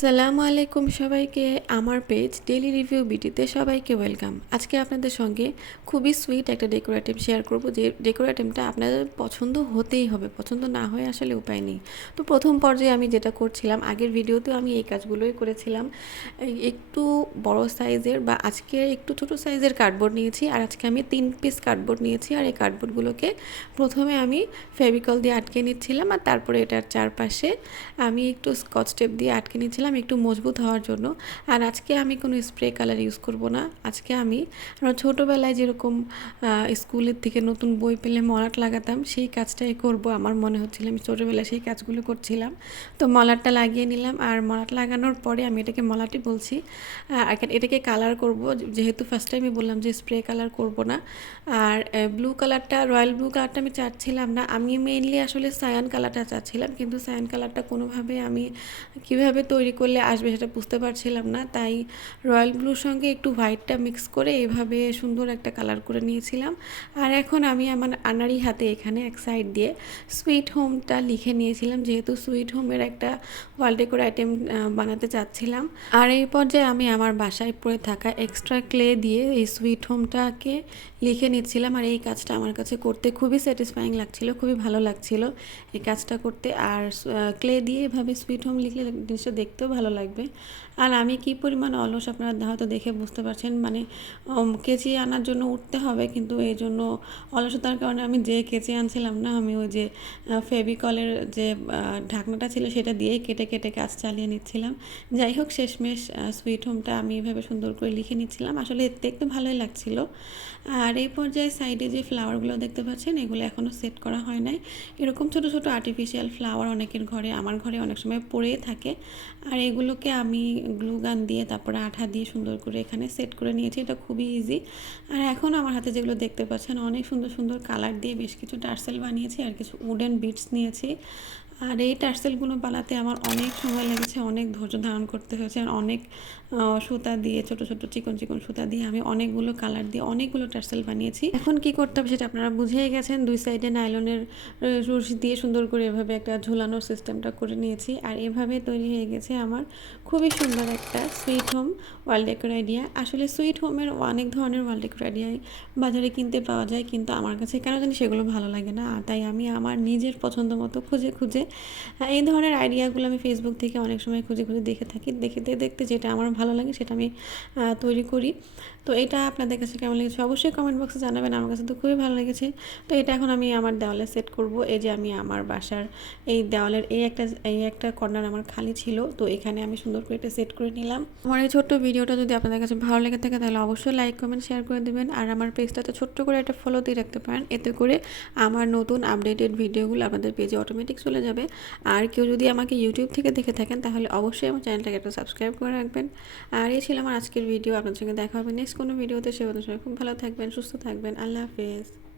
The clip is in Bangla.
আসসালামু আলাইকুম সবাইকে আমার পেজ ডেইলি রিভিউ বিটিতে সবাইকে ওয়েলকাম। আজকে আপনাদের সঙ্গে খুবই সুইট একটা ডেকোরেটিভ শেয়ার করব, যে ডেকোরেটিভটা আপনাদের পছন্দ হতেই হবে, পছন্দ না হয়ে আসলে উপায় নেই। তো প্রথম পর্যায়ে আমি যেটা করছিলাম, আগের ভিডিওতেও আমি এই কাজগুলোই করেছিলাম। একটু বড় সাইজের বা আজকে একটু ছোট সাইজের কার্ডবোর্ড নিয়েছি, আর আজকে আমি 3 পিস কার্ডবোর্ড নিয়েছি। আর এই কার্ডবোর্ডগুলোকে প্রথমে আমি ফেভিকল দিয়ে আটকে নিচ্ছিলাম, আর তারপরে এটার চারপাশে আমি একটু স্কচ টেপ দিয়ে আটকে নিচ্ছিলাম একটু মজবুত হওয়ার জন্য। আর আজকে আমি কোনো স্প্রে কালার ইউজ করব না। আজকে আমরা ছোটোবেলায় যেরকম স্কুলের থেকে নতুন বই পেলে মলাট লাগাতাম, সেই কাজটাই করব। আমার মনে হচ্ছিল আমি ছোটোবেলায় সেই কাজগুলো করছিলাম। তো মলাটটা লাগিয়ে নিলাম, আর মলাট লাগানোর পরে আমি এটাকে মলাটি বলছি। এটাকে কালার করব, যেহেতু ফার্স্ট টাইমে বললাম যে স্প্রে কালার করব না। আর ব্লু কালারটা, রয়্যাল ব্লু কালারটা আমি চাচ্ছিলাম না। আমি মেইনলি আসলে সায়ান কালারটা চাচ্ছিলাম, কিন্তু সায়ান কালারটা কোনোভাবে আমি কিভাবে তৈরি করলে আসবে সেটা বুঝতে পারছিলাম না। তাই রয়্যাল ব্লুর সঙ্গে একটু হোয়াইটটা মিক্স করে এইভাবে সুন্দর একটা কালার করে নিয়েছিলাম। আর এখন আমি আমার আনাড়ি হাতে এখানে এক সাইড দিয়ে সুইট হোমটা লিখে নিয়েছিলাম, যেহেতু সুইট হোমের একটা ওয়াল ডেকোর আইটেম বানাতে চাচ্ছিলাম। আর এই পর্যায়ে আমি আমার বাসায় পড়ে থাকা এক্সট্রা ক্লে দিয়ে এই সুইট হোমটাকে লিখে নিচ্ছিলাম। আর এই কাজটা আমার কাছে করতে খুবই স্যাটিসফাইং লাগছিল, খুবই ভালো লাগছিল এই কাজটা করতে। আর ক্লে দিয়ে এভাবে সুইট হোম লিখলে জিনিসটা দেখতেও ভালো লাগবে। আর আমি কি পরিমাণ অলস আপনারা হয়তো দেখে বুঝতে পারছেন, মানে কেচি আনার জন্য উঠতে হবে, কিন্তু এই জন্য অলসতার কারণে আমি যে কেচি আনছিলাম না, আমি ওই যে ফেভিকলের যে ঢাকনাটা ছিল সেটা দিয়েই কেটে কেটে কাজ চালিয়ে নিচ্ছিলাম। যাই হোক, শেষমেশ সুইট হোমটা আমি এভাবে সুন্দর করে লিখে নিচ্ছিলাম। আসলে দেখতে ভালোই লাগছিল। আর এই পর্যায়ে সাইডে যে ফ্লাওয়ারগুলো দেখতে পাচ্ছেন, এগুলো এখনও সেট করা হয় নাই। এরকম ছোট ছোট আর্টিফিশিয়াল ফ্লাওয়ার অনেকের ঘরে, আমার ঘরে অনেক সময় পড়েই থাকে। আর এগুলোকে আমি গ্লু গান দিয়ে তারপরে আঠা দিয়ে সুন্দর করে এখানে সেট করে নিয়েছি। এটা খুবই ইজি। আর এখন আমার হাতে যেগুলো দেখতে পাচ্ছেন, অনেক সুন্দর সুন্দর কালার দিয়ে বেশ কিছু টার্সেল বানিয়েছি, আর কিছু উডেন বিটস নিয়েছি। আর এই টার্সেলগুলো বানাতে আমার অনেক সময় লেগেছে, অনেক ধৈর্য ধারণ করতে হয়েছে। আর অনেক সুতা দিয়ে, ছোট ছোট চিকন চিকন সুতা দিয়ে আমি অনেকগুলো কালার দিয়ে অনেকগুলো টার্সেল বানিয়েছি। এখন কি করতে হবে সেটা আপনারা বুঝেই গেছেন। দুই সাইডে নাইলনের রশি দিয়ে সুন্দর করে এভাবে একটা ঝুলানোর সিস্টেমটা করে নিয়েছি। আর এভাবে তৈরি হয়ে গেছে আমার খুবই সুন্দর একটা সুইট হোম ওয়াল ডেকোর আইডিয়া। আসলে সুইট হোমের অনেক ধরনের ওয়াল ডেকোর আইডিয়াই বাজারে কিনতে পাওয়া যায়, কিন্তু আমার কাছে কেন জানি সেগুলো ভালো লাগে না। তাই আমি আমার নিজের পছন্দ মতো খুঁজে খুঁজে এই ধরনের আইডিয়াগুলো আমি ফেসবুক থেকে অনেক সময় খুঁজে খুঁজে দেখে থাকি। দেখতে দেখতে যেটা আমার ভালো লাগে সেটা আমি তৈরি করি। তো এটা আপনাদের কাছে কেমন লেগেছে অবশ্যই কমেন্ট বক্সে জানাবেন। আমার কাছে তো খুবই ভালো লেগেছে। তো এটা এখন আমি আমার দেওয়ালে সেট করব। এই যে আমি আমার বাসার এই দেওয়ালের এই একটা কর্নার আমার খালি ছিল, তো এখানে আমি সুন্দর করে এটা সেট করে নিলাম। আমার এই ছোট্ট ভিডিওটা যদি আপনাদের কাছে ভালো লেগে থাকে তাহলে অবশ্যই লাইক কমেন্ট শেয়ার করে দেবেন। আর আমার পেজটাতে ছোট্ট করে একটা ফলো দিয়ে রাখতে পারেন, এতে করে আমার নতুন আপডেটেড ভিডিওগুলো আপনাদের পেজে অটোমেটিক চলে যাবে। আর কেউ যদি আমাকে ইউটিউব থেকে দেখে থাকেন তাহলে অবশ্যই আমার চ্যানেলটাকে একটা সাবস্ক্রাইব করে রাখবেন। আর এই ছিল আমার আজকের ভিডিও। আপনার সঙ্গে দেখা হবে নেক্সট কোনো ভিডিওতে। সে সবাই খুব ভালো থাকবেন, সুস্থ থাকবেন। আল্লাহ হাফেজ।